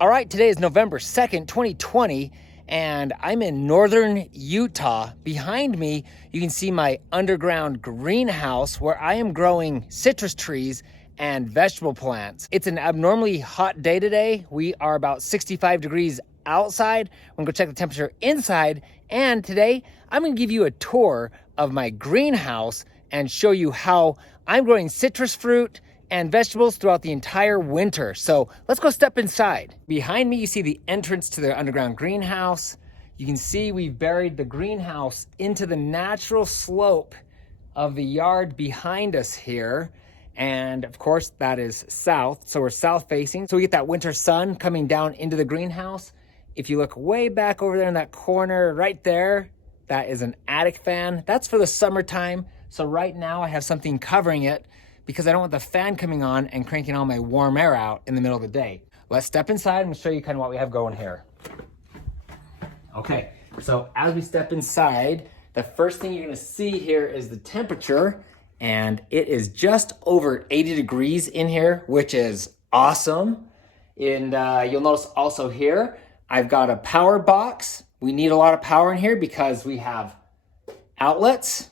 All right, today is November 2nd, 2020, and I'm in northern Utah. Behind me, you can see my underground greenhouse where I am growing citrus trees and vegetable plants. It's an abnormally hot day today. We are about 65 degrees outside. I'm gonna go check the temperature inside, and today I'm gonna give you a tour of my greenhouse and show you how I'm growing citrus fruit and vegetables throughout the entire winter. So let's go step inside. Behind me, you see the entrance to the underground greenhouse. You can see we've buried the greenhouse into the natural slope of the yard behind us here. And of course, that is south. So we're south facing. So we get that winter sun coming down into the greenhouse. If you look way back over there in that corner right there, that is an attic fan. That's for the summertime. So right now I have something covering it because I don't want the fan coming on and cranking all my warm air out in the middle of the day. Let's step inside and show you kind of what we have going here. Okay, so as we step inside, the first thing you're gonna see here is the temperature, and it is just over 80 degrees in here, which is awesome. And you'll notice also here, I've got a power box. We need a lot of power in here because we have outlets.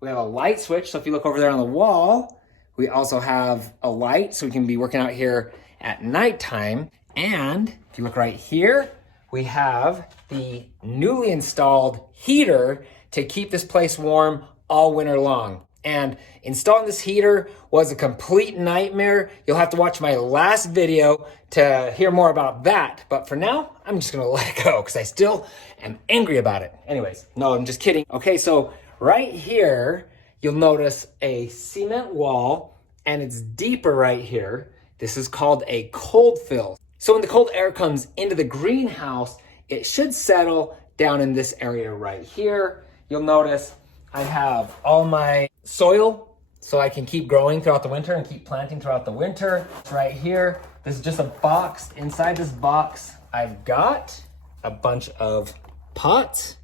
We have a light switch, so if you look over there on the wall, we also have a light, so we can be working out here at nighttime. And if you look right here, we have the newly installed heater to keep this place warm all winter long. And installing this heater was a complete nightmare. You'll have to watch my last video to hear more about that. But for now, I'm just gonna let it go because I still am angry about it. Anyways, no, I'm just kidding. Okay, so right here, you'll notice a cement wall, and it's deeper right here. This is called a cold fill. So when the cold air comes into the greenhouse, it should settle down in this area right here. You'll notice I have all my soil so I can keep growing throughout the winter and keep planting throughout the winter. Right here, this is just a box. Inside this box, I've got a bunch of pots.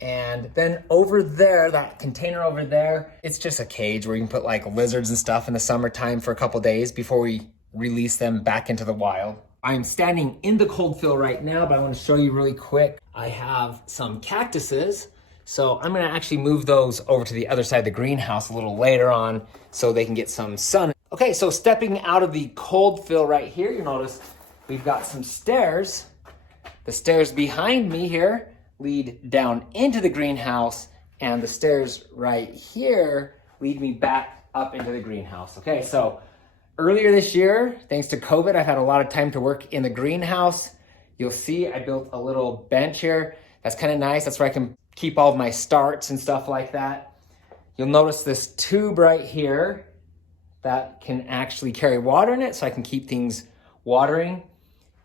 And then over there, that container over there, it's just a cage where you can put like lizards and stuff in the summertime for a couple days before we release them back into the wild. I'm standing in the cold fill right now, but I want to show you really quick. I have some cactuses. So I'm gonna actually move those over to the other side of the greenhouse a little later on so they can get some sun. Okay, so stepping out of the cold fill right here, you notice we've got some stairs. The stairs behind me here lead down into the greenhouse, and the stairs right here lead me back up into the greenhouse. Okay, so earlier this year, thanks to COVID, I've had a lot of time to work in the greenhouse. You'll see I built a little bench here. That's kind of nice. That's where I can keep all of my starts and stuff like that. You'll notice this tube right here that can actually carry water in it, so I can keep things watering.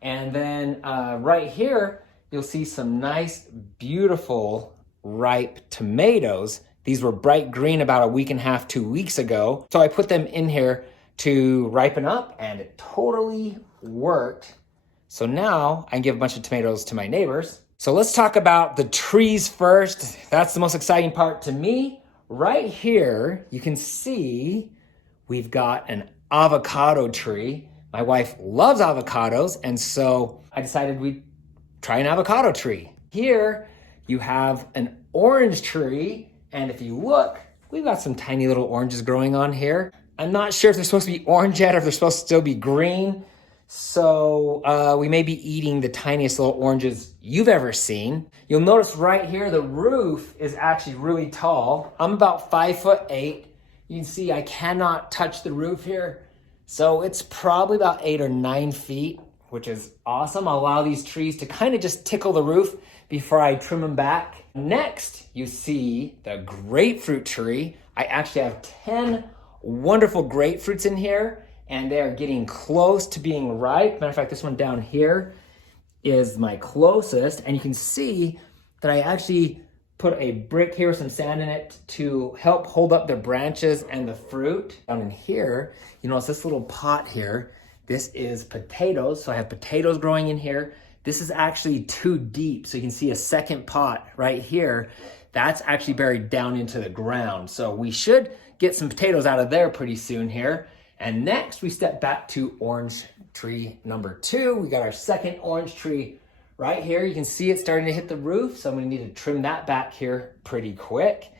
And then right here, you'll see some nice, beautiful, ripe tomatoes. These were bright green about a week and a half, 2 weeks ago. So I put them in here to ripen up, and it totally worked. So now I can give a bunch of tomatoes to my neighbors. So let's talk about the trees first. That's the most exciting part to me. Right here, you can see we've got an avocado tree. My wife loves avocados, and so I decided we'd try an avocado tree. Here, you have an orange tree, and if you look, we've got some tiny little oranges growing on here. I'm not sure if they're supposed to be orange yet or if they're supposed to still be green. So we may be eating the tiniest little oranges you've ever seen. You'll notice right here, the roof is actually really tall. I'm about 5'8". You can see I cannot touch the roof here. So it's probably about 8 or 9 feet, which is awesome. I'll allow these trees to kind of just tickle the roof before I trim them back. Next, you see the grapefruit tree. I actually have 10 wonderful grapefruits in here, and they are getting close to being ripe. Matter of fact, this one down here is my closest, and you can see that I actually put a brick here with some sand in it to help hold up the branches and the fruit. Down in here, you notice this little pot here. This is potatoes, so I have potatoes growing in here. This is actually too deep, so you can see a second pot right here. That's actually buried down into the ground. So we should get some potatoes out of there pretty soon here. And next we step back to orange tree number 2. We got our second orange tree right here. You can see it starting to hit the roof, so I'm gonna need to trim that back here pretty quick.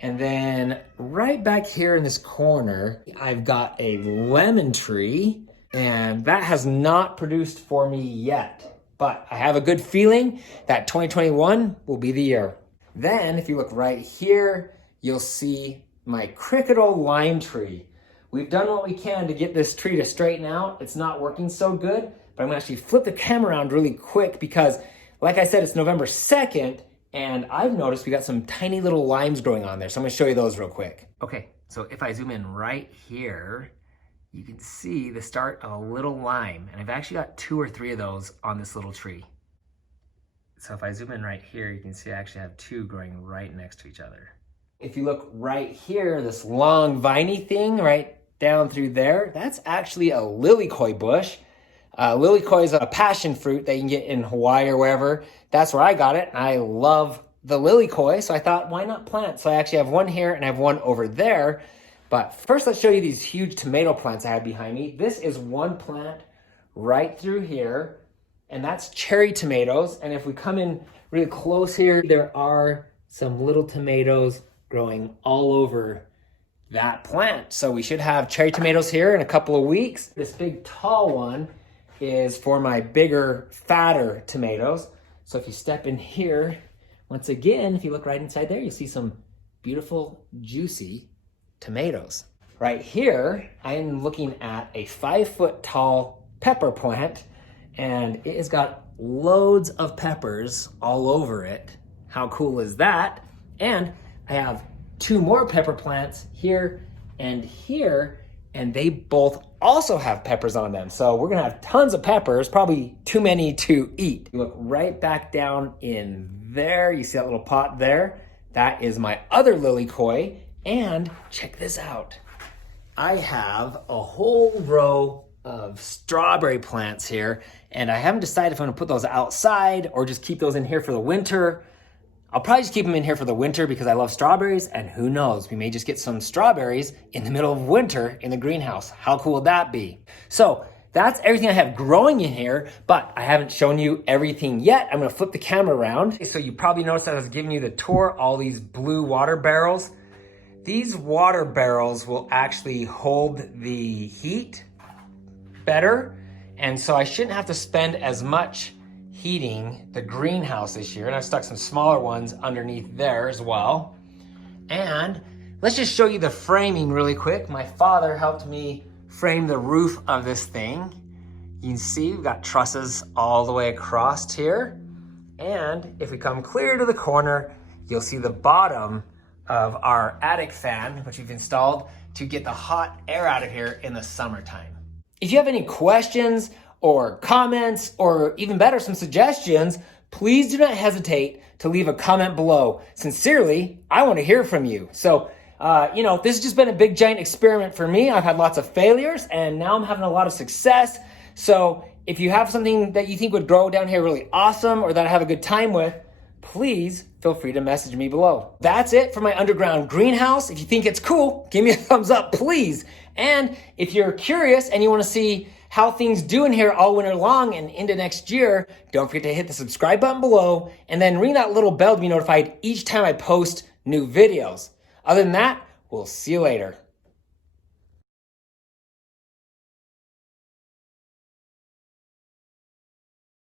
And then right back here in this corner, I've got a lemon tree, and that has not produced for me yet. But I have a good feeling that 2021 will be the year. Then if you look right here, you'll see my crickettle lime tree. We've done what we can to get this tree to straighten out. It's not working so good, but I'm gonna actually flip the camera around really quick because, like I said, it's November 2nd, and I've noticed we got some tiny little limes growing on there. So I'm gonna show you those real quick. Okay, so if I zoom in right here, you can see the start of a little lime. And I've actually got 2 or 3 of those on this little tree. So if I zoom in right here, you can see I actually have 2 growing right next to each other. If you look right here, this long viney thing right down through there, that's actually a lilikoi bush. Lilikoi is a passion fruit that you can get in Hawaii or wherever. That's where I got it. I love the lilikoi, so I thought, why not plant? So I actually have one here and I have one over there. But first, let's show you these huge tomato plants I have behind me. This is one plant right through here, and that's cherry tomatoes. And if we come in really close here, there are some little tomatoes growing all over that plant. So we should have cherry tomatoes here in a couple of weeks. This big tall one is for my bigger, fatter tomatoes. So if you step in here, once again, if you look right inside there, you'll see some beautiful, juicy tomatoes. Right here, I am looking at a 5-foot tall pepper plant, and it has got loads of peppers all over it. How cool is that? And I have 2 more pepper plants here and here, and they both also have peppers on them. So we're gonna have tons of peppers, probably too many to eat. You look right back down in there, you see that little pot there? That is my other lilikoi, and check this out. I have a whole row of strawberry plants here, and I haven't decided if I'm gonna put those outside or just keep those in here for the winter. I'll probably just keep them in here for the winter because I love strawberries, and who knows, we may just get some strawberries in the middle of winter in the greenhouse. How cool would that be? So that's everything I have growing in here, but I haven't shown you everything yet. I'm gonna flip the camera around. So you probably noticed I was giving you the tour, all these blue water barrels. These water barrels will actually hold the heat better, and so I shouldn't have to spend as much heating the greenhouse this year, and I've stuck some smaller ones underneath there as well. And let's just show you the framing really quick. My father helped me frame the roof of this thing. You can see we've got trusses all the way across here, and if we come clear to the corner, you'll see the bottom of our attic fan, which we've installed to get the hot air out of here in the summertime. If you have any questions or comments, or even better, some suggestions, please do not hesitate to leave a comment below. Sincerely, I want to hear from you. So, this has just been a big giant experiment for me. I've had lots of failures, and now I'm having a lot of success. So if you have something that you think would grow down here really awesome, or that I have a good time with, please feel free to message me below. That's it for my underground greenhouse. If you think it's cool, give me a thumbs up, please. And if you're curious and you want to see how things do in here all winter long and into next year, don't forget to hit the subscribe button below and then ring that little bell to be notified each time I post new videos. Other than that, we'll see you later.